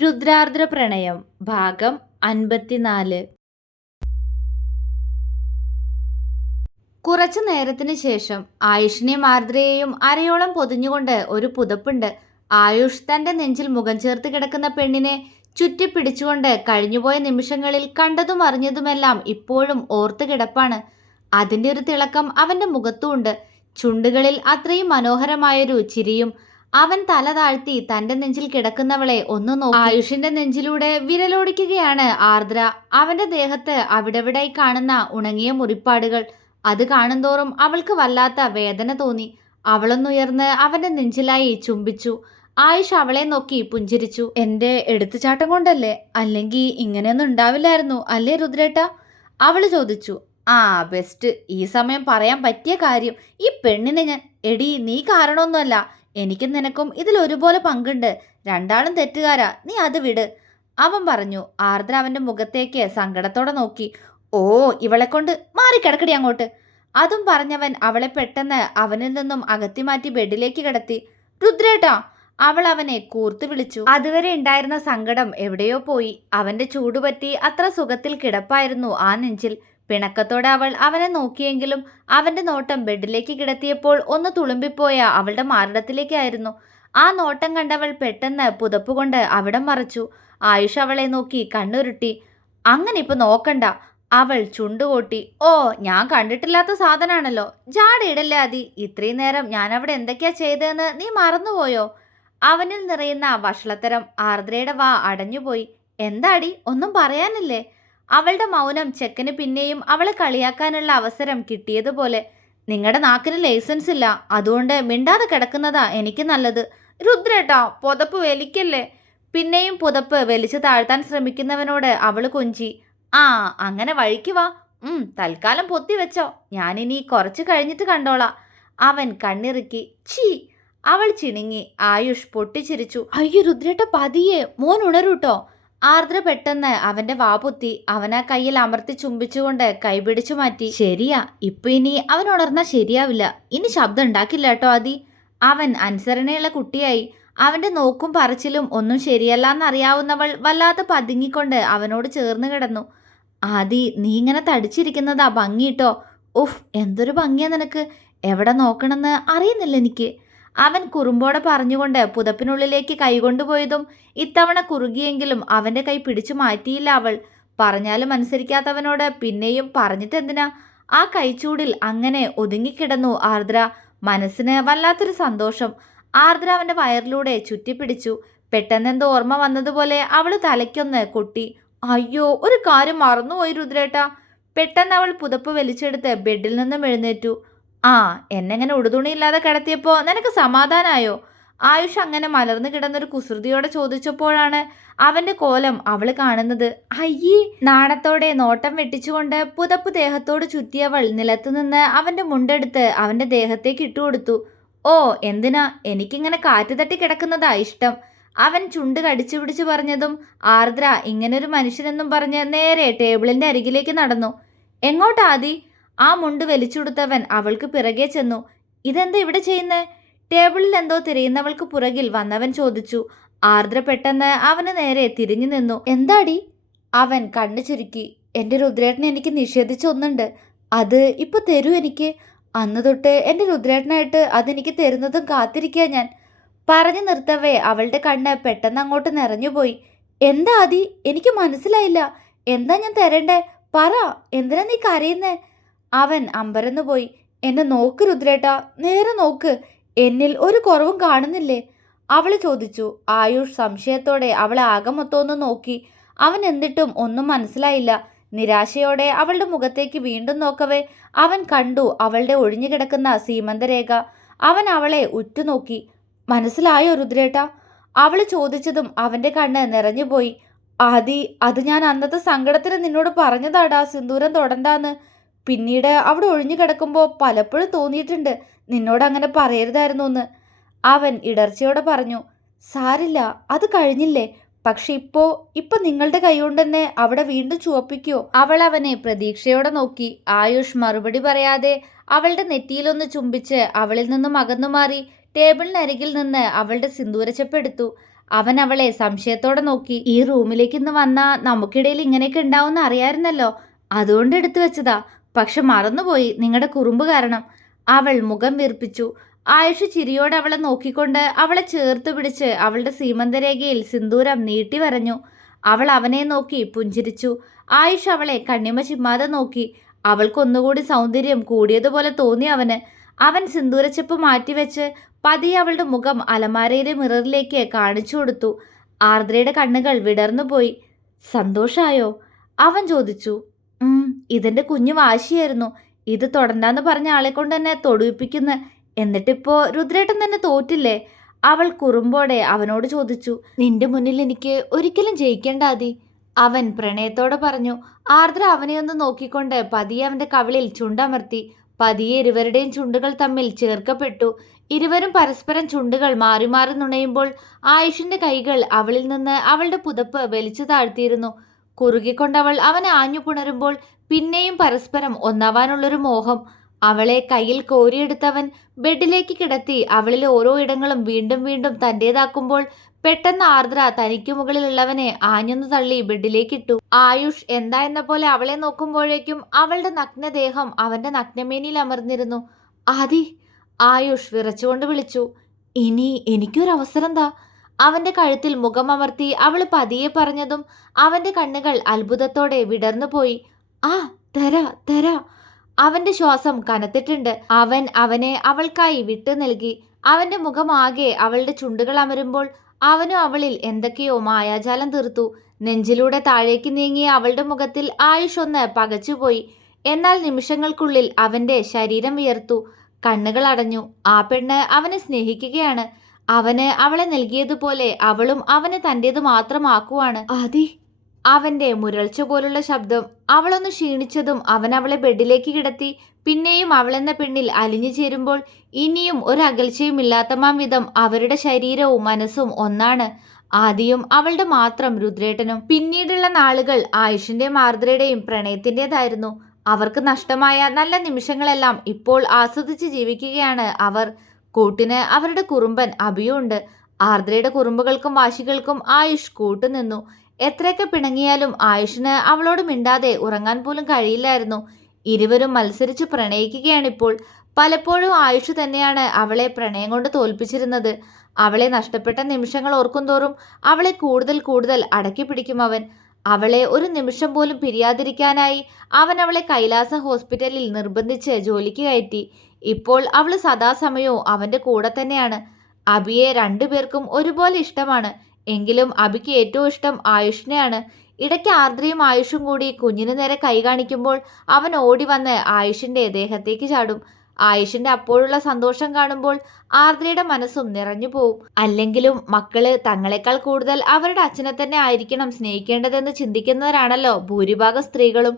രുദ്രാർദ്ര പ്രണയം ഭാഗം 54. കുറച്ചു നേരത്തിന് ശേഷം ആയുഷിനെയും ആർദ്രയെയും അരയോളം പൊതിഞ്ഞുകൊണ്ട് ഒരു പുതപ്പുണ്ട്. ആയുഷ് തന്റെ നെഞ്ചിൽ മുഖം ചേർത്ത് കിടക്കുന്ന പെണ്ണിനെ ചുറ്റിപ്പിടിച്ചുകൊണ്ട് കഴിഞ്ഞുപോയ നിമിഷങ്ങളിൽ കണ്ടതും അറിഞ്ഞതുമെല്ലാം ഇപ്പോഴും ഓർത്തു കിടപ്പാണ്. അതിൻ്റെ ഒരു തിളക്കം അവന്റെ മുഖത്തുമുണ്ട്. ചുണ്ടുകളിൽ അത്രയും മനോഹരമായൊരു ചിരിയും. അവൻ തല താഴ്ത്തി തന്റെ നെഞ്ചിൽ കിടക്കുന്നവളെ ഒന്ന് നോക്കി. ആയുഷിന്റെ നെഞ്ചിലൂടെ വിരലോടിക്കുകയാണ് ആർദ്ര. അവന്റെ ദേഹത്ത് അവിടെവിടായി കാണുന്ന ഉണങ്ങിയ മുറിപ്പാടുകൾ. അത് കാണുന്തോറും അവൾക്ക് വല്ലാത്ത വേദന തോന്നി. അവളൊന്നുയർന്ന് അവന്റെ നെഞ്ചിലായി ചുംബിച്ചു. ആയുഷ് അവളെ നോക്കി പുഞ്ചിരിച്ചു. എന്റെ എടുത്തുചാട്ടം കൊണ്ടല്ലേ? അല്ലെങ്കിൽ ഇങ്ങനെയൊന്നും ഉണ്ടാവില്ലായിരുന്നു അല്ലേ രുദ്രേട്ട? അവള് ചോദിച്ചു. ആ ബെസ്റ്റ്, ഈ സമയം പറയാൻ പറ്റിയ കാര്യം. ഈ പെണ്ണിനെ ഞാൻ എടി നീ കാരണമൊന്നുമല്ല. എനിക്കും നിനക്കും ഇതിൽ ഒരുപോലെ പങ്കുണ്ട്. രണ്ടാളും തെറ്റുകാരാ, നീ അത് വിട്, അവൻ പറഞ്ഞു. ആർദ്ര അവന്റെ മുഖത്തേക്ക് സങ്കടത്തോടെ നോക്കി. ഓ ഇവളെ കൊണ്ട് മാറിക്കിടക്കടി അങ്ങോട്ട്. അതും പറഞ്ഞവൻ അവളെ പെട്ടെന്ന് അവനിൽ നിന്നും അകത്തി മാറ്റി ബെഡിലേക്ക് കിടത്തി. രുദ്രേട്ടാ, അവൾ അവനെ കൂർത്തു വിളിച്ചു. അതുവരെ ഉണ്ടായിരുന്ന സങ്കടം എവിടെയോ പോയി. അവന്റെ ചൂടുപറ്റി അത്ര സുഖത്തിൽ കിടപ്പായിരുന്നു ആ നെഞ്ചിൽ. പിണക്കത്തോടെ അവൾ അവനെ നോക്കിയെങ്കിലും അവന്റെ നോട്ടം ബെഡിലേക്ക് കിടത്തിയപ്പോൾ ഒന്ന് തുളുമ്പിപ്പോയ അവളുടെ മാറിടത്തിലേക്കായിരുന്നു. ആ നോട്ടം കണ്ടവൾ പെട്ടെന്ന് പുതപ്പുകൊണ്ട് അവിടം മറച്ചു. ആയുഷ് അവളെ നോക്കി കണ്ണുരുട്ടി. അങ്ങനെ ഇപ്പൊ നോക്കണ്ട, അവൾ ചുണ്ടുകൊട്ടി. ഓ ഞാൻ കണ്ടിട്ടില്ലാത്ത സാധനാണല്ലോ. ജാടയിടല്ലേ അതി. ഇത്രയും നേരം ഞാൻ അവിടെ എന്തൊക്കെയാ ചെയ്തതെന്ന് നീ മറന്നുപോയോ? അവനിൽ നിറയുന്ന വഷളത്തരം. ആർദ്രയുടെ വാ അടഞ്ഞുപോയി. എന്താടി, ഒന്നും പറയാനില്ലേ? അവളുടെ മൗനം ചെക്കന് പിന്നെയും അവളെ കളിയാക്കാനുള്ള അവസരം കിട്ടിയതുപോലെ. നിങ്ങളുടെ നാക്കിന് ലൈസൻസ് ഇല്ല, അതുകൊണ്ട് മിണ്ടാതെ കിടക്കുന്നതാ എനിക്ക് നല്ലത്. രുദ്രേട്ടാ, പുതപ്പ് വലിക്കല്ലേ. പിന്നെയും പുതപ്പ് വലിച്ചു താഴ്ത്താൻ ശ്രമിക്കുന്നവനോട് അവള് കൊഞ്ചി. ആ അങ്ങനെ വഴിക്ക് വാ. തൽക്കാലം പൊത്തി വെച്ചോ, ഞാനിനി കുറച്ച് കഴിഞ്ഞിട്ട് കണ്ടോളാം. അവൻ കണ്ണിറുക്കി. ഛീ, അവൾ ചിണുങ്ങി. ആയുഷ് പൊട്ടിച്ചിരിച്ചു. അയ്യോ രുദ്രേട്ട, പതിയെ, മോൻ ഉണരൂട്ടോ. ആർദ്ര പെട്ടെന്ന് അവന്റെ വാപുത്തി. അവനാ കയ്യിൽ അമർത്തി ചുംബിച്ചുകൊണ്ട് കൈപിടിച്ചു മാറ്റി. ശരിയാ, ഇപ്പൊ ഇനി അവൻ ഉണർന്നാൽ ശരിയാവില്ല. ഇനി ശബ്ദം ഉണ്ടാക്കില്ല കേട്ടോ ആദി. അവൻ അനുസരണയുള്ള കുട്ടിയായി. അവന്റെ നോക്കും പറച്ചിലും ഒന്നും ശരിയല്ലാന്നറിയാവുന്നവൾ വല്ലാതെ പതുങ്ങിക്കൊണ്ട് അവനോട് ചേർന്ന് കിടന്നു. ആദി, നീ ഇങ്ങനെ തടിച്ചിരിക്കുന്നതാ ഭംഗിട്ടോ. ഉഫ്, എന്തൊരു ഭംഗിയാ നിനക്ക്. എവിടെ നോക്കണമെന്ന് അറിയുന്നില്ല എനിക്ക്. അവൻ കുറുമ്പോടെ പറഞ്ഞുകൊണ്ട് പുതപ്പിനുള്ളിലേക്ക് കൈകൊണ്ടുപോയതും ഇത്തവണ കുറുകിയെങ്കിലും അവന്റെ കൈ പിടിച്ചു മാറ്റിയില്ല അവൾ. പറഞ്ഞാലും അനുസരിക്കാത്തവനോട് പിന്നെയും പറഞ്ഞിട്ടെന്തിനാ? ആ കൈച്ചൂടിൽ അങ്ങനെ ഒതുങ്ങിക്കിടന്നു ആർദ്ര. മനസ്സിന് വല്ലാത്തൊരു സന്തോഷം. ആർദ്ര അവന്റെ വയറിലൂടെ ചുറ്റിപ്പിടിച്ചു. പെട്ടെന്നെന്തോ ഓർമ്മ വന്നതുപോലെ അവള് തലയ്ക്കൊന്ന് കൊട്ടി. അയ്യോ, ഒരു കാര്യം മറന്നുപോയി രുദ്രേട്ടാ. പെട്ടെന്ന് അവൾ പുതപ്പ് വലിച്ചെടുത്ത് ബെഡിൽ നിന്നും എഴുന്നേറ്റു. ആ, എന്നെങ്ങനെ ഉടുതുണിയില്ലാതെ കിടത്തിയപ്പോൾ നിനക്ക് സമാധാനായോ? ആയുഷ് അങ്ങനെ മലർന്നു കിടന്നൊരു കുസൃതിയോടെ ചോദിച്ചപ്പോഴാണ് അവന്റെ കോലം അവള് കാണുന്നത്. അയ്യേ, നാണത്തോടെ നോട്ടം വെട്ടിച്ചുകൊണ്ട് പുതപ്പ് ദേഹത്തോട് ചുറ്റിയവൾ നിലത്തുനിന്ന് അവന്റെ മുണ്ടെടുത്ത് അവന്റെ ദേഹത്തേക്ക് ഇട്ടുകൊടുത്തു. ഓ എന്തിനാ, എനിക്കിങ്ങനെ കാറ്റ് തട്ടി കിടക്കുന്നതാ ഇഷ്ടം. അവൻ ചുണ്ട് കടിച്ചു പിടിച്ചു പറഞ്ഞതും ആർദ്ര ഇങ്ങനൊരു മനുഷ്യനെന്നും പറഞ്ഞ് നേരെ ടേബിളിന്റെ അരികിലേക്ക് നടന്നു. എങ്ങോട്ടാദി? ആ മുണ്ട് വലിച്ചുകൊടുത്തവൻ അവൾക്ക് പിറകെ ചെന്നു. ഇതെന്താ ഇവിടെ ചെയ്യുന്നേ? ടേബിളിൽ എന്തോ തിരയുന്നവൾക്ക് പുറകിൽ വന്നവൻ ചോദിച്ചു. ആർദ്ര പെട്ടെന്ന് അവന് നേരെ തിരിഞ്ഞു നിന്നു. എന്താടി? അവൻ കണ്ണു ചുരുക്കി. എൻ്റെ രുദ്രേട്ടനെ എനിക്ക് നിഷേധിച്ച ഒന്നുണ്ട്, അത് ഇപ്പൊ തരൂ എനിക്ക്. അന്ന് തൊട്ട് എൻ്റെ രുദ്രേട്ടനായിട്ട് അതെനിക്ക് തരുന്നതും കാത്തിരിക്കുക ഞാൻ. പറഞ്ഞു നിർത്തവേ അവളുടെ കണ്ണ് പെട്ടെന്ന് അങ്ങോട്ട് നിറഞ്ഞുപോയി. എന്താ ആദി, എനിക്ക് മനസ്സിലായില്ല. എന്താ ഞാൻ തരണ്ടേ? പറ, എന്തിനാ നീ കരയുന്നേ? അവൻ അമ്പരന്നുപോയി. എന്നെ നോക്ക് രുദ്രേട്ടാ, നേരെ നോക്ക്. എന്നിൽ ഒരു കുറവും കാണുന്നില്ലേ? അവൾ ചോദിച്ചു. ആയുഷ് സംശയത്തോടെ അവളെ ആകെ മൊത്തമൊന്ന് നോക്കി. അവൻ എന്നിട്ടും ഒന്നും മനസ്സിലായില്ല. നിരാശയോടെ അവളുടെ മുഖത്തേക്ക് വീണ്ടും നോക്കവേ അവൻ കണ്ടു അവളുടെ ഒഴിഞ്ഞു കിടക്കുന്ന സീമന്തരേഖ. അവൻ അവളെ ഉറ്റുനോക്കി. മനസ്സിലായോ രുദ്രേട്ടാ? അവൾ ചോദിച്ചതും അവന്റെ കണ്ണ് നിറഞ്ഞുപോയി. ആദി, അത് ഞാൻ അന്നത്തെ സങ്കടത്തിന് നിന്നോട് പറഞ്ഞതാടാ സിന്ദൂരം തൊടണ്ടാന്ന്. പിന്നീട് അവിടെ ഒഴിഞ്ഞു കിടക്കുമ്പോൾ പലപ്പോഴും തോന്നിയിട്ടുണ്ട് നിന്നോട് അങ്ങനെ പറയരുതായിരുന്നു എന്ന്. അവൻ ഇടർച്ചയോടെ പറഞ്ഞു. സാരില്ല, അത് കഴിഞ്ഞില്ലേ. പക്ഷെ ഇപ്പൊ നിങ്ങളുടെ കൈകൊണ്ട് തന്നെ അവിടെ വീണ്ടും ചുവപ്പിക്കോ? അവൾ അവനെ പ്രതീക്ഷയോടെ നോക്കി. ആയുഷ് മറുപടി പറയാതെ അവളുടെ നെറ്റിയിലൊന്ന് ചുംബിച്ച് അവളിൽ നിന്നും അകന്നു മാറി ടേബിളിനരികിൽ നിന്ന് അവളുടെ സിന്ദൂരച്ചെപ്പെടുത്തു. അവൻ അവളെ സംശയത്തോടെ നോക്കി. ഈ റൂമിലേക്ക് ഇന്ന് വന്നാ നമുക്കിടയിൽ ഇങ്ങനെയൊക്കെ ഉണ്ടാവുമെന്ന് അറിയാമായിരുന്നല്ലോ, അതുകൊണ്ട് എടുത്തു വെച്ചതാ. പക്ഷെ മറന്നുപോയി നിങ്ങളുടെ കുറുമ്പ് കാരണം. അവൾ മുഖം വീർപ്പിച്ചു. ആയുഷ് ചിരിയോടെ അവളെ നോക്കിക്കൊണ്ട് അവളെ ചേർത്ത് പിടിച്ച് അവളുടെ സീമന്തരേഖയിൽ സിന്ദൂരം നീട്ടി വരഞ്ഞു. അവൾ അവനെ നോക്കി പുഞ്ചിരിച്ചു. ആയുഷ് അവളെ കണ്ണിമ ചിമ്മാതെ നോക്കി. അവൾക്കൊന്നുകൂടി സൗന്ദര്യം കൂടിയതുപോലെ തോന്നി അവന്. അവൻ സിന്ദൂരച്ചെപ്പ് മാറ്റിവെച്ച് പതിയെ അവളുടെ മുഖം അലമാരയിലെ മിററിലേക്ക് കാണിച്ചു കൊടുത്തു. ആർദ്രയുടെ കണ്ണുകൾ വിടർന്നുപോയി. സന്തോഷായോ? അവൻ ചോദിച്ചു. ഇതെന്റെ കുഞ്ഞു വാശിയായിരുന്നു. ഇത് തൊടണ്ടാന്ന് പറഞ്ഞ ആളെ കൊണ്ട് തന്നെ തൊടുവിപ്പിക്കുന്നു. എന്നിട്ടിപ്പോ രുദ്രേട്ടൻ തന്നെ തോറ്റില്ലേ? അവൾ കുറുമ്പോടെ അവനോട് ചോദിച്ചു. നിന്റെ മുന്നിൽ എനിക്ക് ഒരിക്കലും ജയിക്കേണ്ടാതി, അവൻ പ്രണയത്തോടെ പറഞ്ഞു. ആർദ്ര അവനെയൊന്ന് നോക്കിക്കൊണ്ട് പതിയെ അവന്റെ കവിളിൽ ചുണ്ടമർത്തി. പതിയെ ഇരുവരുടെയും ചുണ്ടുകൾ തമ്മിൽ ചേർക്കപ്പെട്ടു. ഇരുവരും പരസ്പരം ചുണ്ടുകൾ മാറി മാറി നുണയുമ്പോൾ ആയുഷിന്റെ കൈകൾ അവളിൽ നിന്ന് അവളുടെ പുതപ്പ് വലിച്ചു താഴ്ത്തിയിരുന്നു. കുറുകിക്കൊണ്ടവൾ അവനെ ആഞ്ഞു പുണരുമ്പോൾ പിന്നെയും പരസ്പരം ഒന്നാവാനുള്ളൊരു മോഹം. അവളെ കയ്യിൽ കോരിയെടുത്തവൻ ബെഡിലേക്ക് കിടത്തി അവളിലെ ഓരോ ഇടങ്ങളും വീണ്ടും വീണ്ടും തൻ്റേതാക്കുമ്പോൾ പെട്ടെന്ന് ആർദ്ര തനിക്കു മുകളിലുള്ളവനെ ആഞ്ഞൊന്നു തള്ളി ബെഡിലേക്കിട്ടു. ആയുഷ് എന്താ എന്ന പോലെ അവളെ നോക്കുമ്പോഴേക്കും അവളുടെ നഗ്നദേഹം അവന്റെ നഗ്നമേനിയിൽ അമർന്നിരുന്നു. ആദി, ആയുഷ് വിറച്ചുകൊണ്ട് വിളിച്ചു. ഇനി എനിക്കൊരവസരം താ, അവന്റെ കഴുത്തിൽ മുഖമമർത്തി അവൾ പതിയെ പറഞ്ഞതും അവന്റെ കണ്ണുകൾ അത്ഭുതത്തോടെ വിടർന്നുപോയി. ആ, തരാ തരാ. അവന്റെ ശ്വാസം കനത്തിട്ടുണ്ട്. അവൻ അവനെ അവൾക്കായി വിട്ടു നൽകി. അവന്റെ മുഖമാകെ അവളുടെ ചുണ്ടുകൾ അമരുമ്പോൾ അവനും അവളിൽ എന്തൊക്കെയോ മായാജാലം തീർത്തു. നെഞ്ചിലൂടെ താഴേക്ക് നീങ്ങിയ അവളുടെ മുഖത്തിൽ ആയുഷ് ഒന്ന് പകച്ചുപോയി. എന്നാൽ നിമിഷങ്ങൾക്കുള്ളിൽ അവന്റെ ശരീരം വിയർത്തു. കണ്ണുകൾ അടഞ്ഞു. ആ പെണ്ണ് അവനെ സ്നേഹിക്കുകയാണ്. അവന് അവളെ നൽകിയതുപോലെ അവളും അവനെ തൻ്റേത് മാത്രമാക്കുവാണ്. ആദി, അവന്റെ മുരൾച്ച പോലുള്ള ശബ്ദം. അവളൊന്ന് ക്ഷീണിച്ചതും അവൻ അവളെ ബെഡിലേക്ക് കിടത്തി. പിന്നെയും അവളെന്ന പെണ്ണിൽ അലിഞ്ഞു ചേരുമ്പോൾ ഇനിയും ഒരകൽച്ചയും ഇല്ലാത്തമാം വിധം അവരുടെ ശരീരവും മനസ്സും ഒന്നാണ്. ആദിയും അവളുടെ മാത്രം രുദ്രേട്ടനും. പിന്നീടുള്ള നാളുകൾ ആയുഷിന്റെയും ആർദ്രയുടെയും പ്രണയത്തിൻ്റെതായിരുന്നു. അവർക്ക് നഷ്ടമായ നല്ല നിമിഷങ്ങളെല്ലാം ഇപ്പോൾ ആസ്വദിച്ച് ജീവിക്കുകയാണ് അവർ. കൂട്ടിന് അവരുടെ കുറുമ്പൻ അഭിയുണ്ട്. ആർദ്രയുടെ കുറുമ്പുകൾക്കും വാശികൾക്കും ആയുഷ് കൂട്ടുനിന്നു. എത്രയൊക്കെ പിണങ്ങിയാലും ആയുഷിന് അവളോട് മിണ്ടാതെ ഉറങ്ങാൻ പോലും കഴിയില്ലായിരുന്നു. ഇരുവരും മത്സരിച്ച് പ്രണയിക്കുകയാണിപ്പോൾ. പലപ്പോഴും ആയുഷ് തന്നെയാണ് അവളെ പ്രണയം കൊണ്ട് തോൽപ്പിച്ചിരുന്നത്. അവളെ നഷ്ടപ്പെട്ട നിമിഷങ്ങൾ ഓർക്കുന്തോറും അവളെ കൂടുതൽ കൂടുതൽ അടക്കി പിടിക്കും അവൻ. അവളെ ഒരു നിമിഷം പോലും പിരിയാതിരിക്കാനായി അവൻ അവളെ കൈലാസ ഹോസ്പിറ്റലിൽ നിർബന്ധിച്ച് ജോലിക്ക് കയറ്റി. ഇപ്പോൾ അവൾ സദാസമയവും അവൻ്റെ കൂടെ തന്നെയാണ്. അബിയെ രണ്ടുപേർക്കും ഒരുപോലെ ഇഷ്ടമാണ്. എങ്കിലും അബിക്ക് ഏറ്റവും ഇഷ്ടം ആയുഷിനെയാണ്. ഇടയ്ക്ക് ആർദ്രയും ആയുഷും കൂടി കുഞ്ഞിന് നേരെ കൈ കാണിക്കുമ്പോൾ അവൻ ഓടി വന്ന് ആയുഷിൻ്റെ ദേഹത്തേക്ക് ചാടും. ആയുഷിൻ്റെ അപ്പോഴുള്ള സന്തോഷം കാണുമ്പോൾ ആർദ്രയുടെ മനസ്സും നിറഞ്ഞു പോവും. അല്ലെങ്കിലും മക്കള് തങ്ങളെക്കാൾ കൂടുതൽ അവരുടെ അച്ഛനെ തന്നെ ആയിരിക്കണം സ്നേഹിക്കേണ്ടതെന്ന് ചിന്തിക്കുന്നവരാണല്ലോ ഭൂരിഭാഗം സ്ത്രീകളും.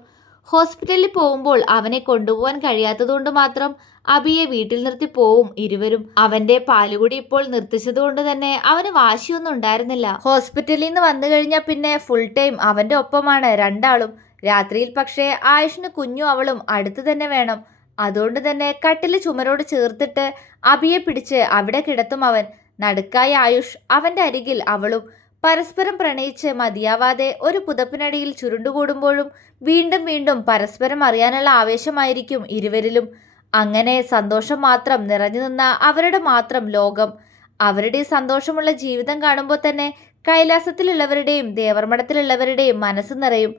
ഹോസ്പിറ്റലിൽ പോകുമ്പോൾ അവനെ കൊണ്ടുപോകാൻ കഴിയാത്തതുകൊണ്ട് മാത്രം അബിയെ വീട്ടിൽ നിർത്തി പോവും ഇരുവരും. അവന്റെ പാലുകൂടി ഇപ്പോൾ നിർത്തിച്ചതുകൊണ്ട് തന്നെ അവന് വാശിയൊന്നും ഉണ്ടായിരുന്നില്ല. ഹോസ്പിറ്റലിൽ നിന്ന് വന്നു കഴിഞ്ഞാൽ പിന്നെ ഫുൾ ടൈം അവന്റെ ഒപ്പമാണ് രണ്ടാളും. രാത്രിയിൽ പക്ഷേ ആയുഷിന് കുഞ്ഞും അവളും അടുത്ത് തന്നെ വേണം. അതുകൊണ്ട് തന്നെ കട്ടില് ചുമരോട് ചേർത്തിട്ട് അബിയെ പിടിച്ച് അവിടെ കിടത്തും അവൻ. നടുക്കായി ആയുഷ്, അവന്റെ അരികിൽ അവളും. പരസ്പരം പ്രണയിച്ച് മതിയാവാതെ ഒരു പുതപ്പിനടിയിൽ ചുരുണ്ടുകൂടുമ്പോഴും വീണ്ടും വീണ്ടും പരസ്പരം അറിയാനുള്ള ആവേശമായിരിക്കും ഇരുവരിലും. അങ്ങനെ സന്തോഷം മാത്രം നിറഞ്ഞു നിന്ന അവരുടെ മാത്രം ലോകം. അവരുടെ സന്തോഷമുള്ള ജീവിതം കാണുമ്പോൾ തന്നെ കൈലാസത്തിലുള്ളവരുടെയും ദേവർമഠത്തിലുള്ളവരുടെയും മനസ്സ് നിറയും.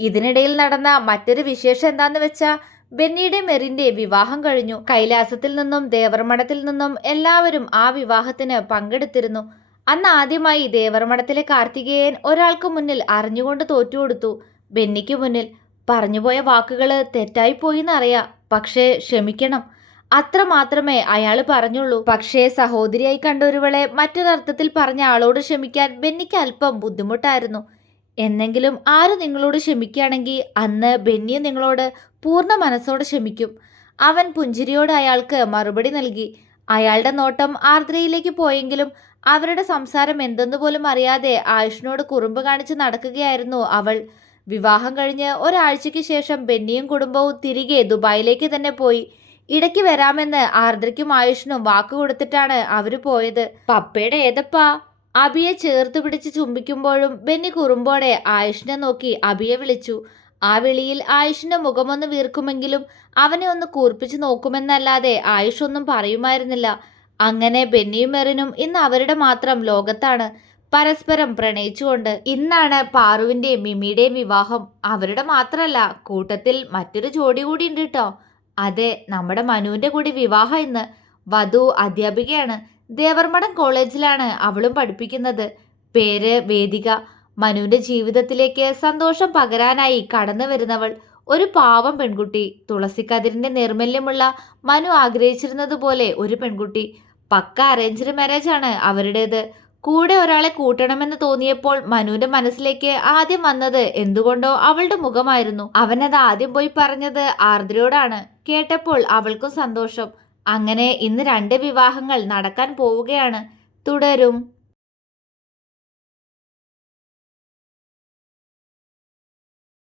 ഇതിനിടയിൽ നടന്ന മറ്റൊരു വിശേഷം എന്താന്ന് വെച്ചാൽ ബെന്നിയുടെ മെറിന്റെ വിവാഹം കഴിഞ്ഞു. കൈലാസത്തിൽ നിന്നും ദേവർമഠത്തിൽ നിന്നും എല്ലാവരും ആ വിവാഹത്തിന് പങ്കെടുത്തിരുന്നു. അന്ന് ആദ്യമായി ദേവർമഠത്തിലെ കാർത്തികേയൻ ഒരാൾക്ക് മുന്നിൽ അറിഞ്ഞുകൊണ്ട് തോറ്റുകൊടുത്തു. ബെന്നിക്ക് മുന്നിൽ. പറഞ്ഞുപോയ വാക്കുകൾ തെറ്റായിപ്പോയി എന്നറിയാം, പക്ഷേ ക്ഷമിക്കണം, അത്ര മാത്രമേ അയാൾ പറഞ്ഞുള്ളൂ. പക്ഷേ സഹോദരിയായി കണ്ട ഒരുവളെ മറ്റൊരർത്ഥത്തിൽ പറഞ്ഞ ആളോട് ക്ഷമിക്കാൻ ബെന്നിക്ക് അല്പം ബുദ്ധിമുട്ടായിരുന്നു. എന്നെങ്കിലും ആര് നിങ്ങളോട് ക്ഷമിക്കുകയാണെങ്കിൽ അന്ന് ബെന്നിയും നിങ്ങളോട് പൂർണ്ണ മനസ്സോടെ ക്ഷമിക്കും. അവൻ പുഞ്ചിരിയോട് അയാൾക്ക് മറുപടി നൽകി. അയാളുടെ നോട്ടം ആർദ്രയിലേക്ക് പോയെങ്കിലും അവരുടെ സംസാരം എന്തെന്നു പോലും അറിയാതെ ആയുഷിനോട് കുറുമ്പ് കാണിച്ച് നടക്കുകയായിരുന്നു അവൾ. വിവാഹം കഴിഞ്ഞ് ഒരാഴ്ചയ്ക്ക് ശേഷം ബെന്നിയും കുടുംബവും തിരികെ ദുബായിലേക്ക് തന്നെ പോയി. ഇടയ്ക്ക് വരാമെന്ന് ആർദ്രയ്ക്കും ആയുഷിനും വാക്ക് കൊടുത്തിട്ടാണ് അവർ പോയത്. പപ്പയുടെ ഏതപ്പാ? അബിയെ ചേർത്ത് പിടിച്ച് ചുംബിക്കുമ്പോഴും ബെന്നി കുറുമ്പോടെ ആയുഷിനെ നോക്കി അബിയെ വിളിച്ചു. ആ വിളിയിൽ ആയുഷിന്റെ മുഖമൊന്ന് വീർക്കുമെങ്കിലും അവനെ ഒന്ന് കൂർപ്പിച്ചു നോക്കുമെന്നല്ലാതെ ആയുഷ് ഒന്നും പറയുമായിരുന്നില്ല. അങ്ങനെ ബെന്നിയും മെറിനും ഇന്ന് അവരുടെ മാത്രം ലോകത്താണ്, പരസ്പരം പ്രണയിച്ചുകൊണ്ട്. ഇന്നാണ് പാറുവിന്റെയും മിമിയുടെയും വിവാഹം. അവരുടെ മാത്രല്ല, കൂട്ടത്തിൽ മറ്റൊരു ജോഡി കൂടി ഉണ്ട് കേട്ടോ. അതെ, നമ്മുടെ മനുവിന്റെ കൂടി വിവാഹം ഇന്ന്. വധു അധ്യാപികയാണ്. ദേവർമഠം കോളേജിലാണ് അവളും പഠിപ്പിക്കുന്നത്. പേര് വേദിക. മനുവിന്റെ ജീവിതത്തിലേക്ക് സന്തോഷം പകരാനായി കടന്നു വരുന്നവൾ. ഒരു പാവം പെൺകുട്ടി. തുളസിക്കതിരിന്റെ നിർമ്മല്യമുള്ള മനു ആഗ്രഹിച്ചിരുന്നത് പോലെ ഒരു പെൺകുട്ടി. പക്ക അറേഞ്ച്ഡ് മാരേജ് ആണ് അവരുടേത്. കൂടെ ഒരാളെ കൂട്ടണമെന്ന് തോന്നിയപ്പോൾ മനുവിന്റെ മനസ്സിലേക്ക് ആദ്യം വന്നത് എന്തുകൊണ്ടോ അവളുടെ മുഖമായിരുന്നു. അവനത് ആദ്യം പോയി പറഞ്ഞത് ആർദ്രയോടാണ്. കേട്ടപ്പോൾ അവൾക്കും സന്തോഷം. അങ്ങനെ ഇന്ന് 2 വിവാഹങ്ങൾ നടക്കാൻ പോവുകയാണ്. തുടരും.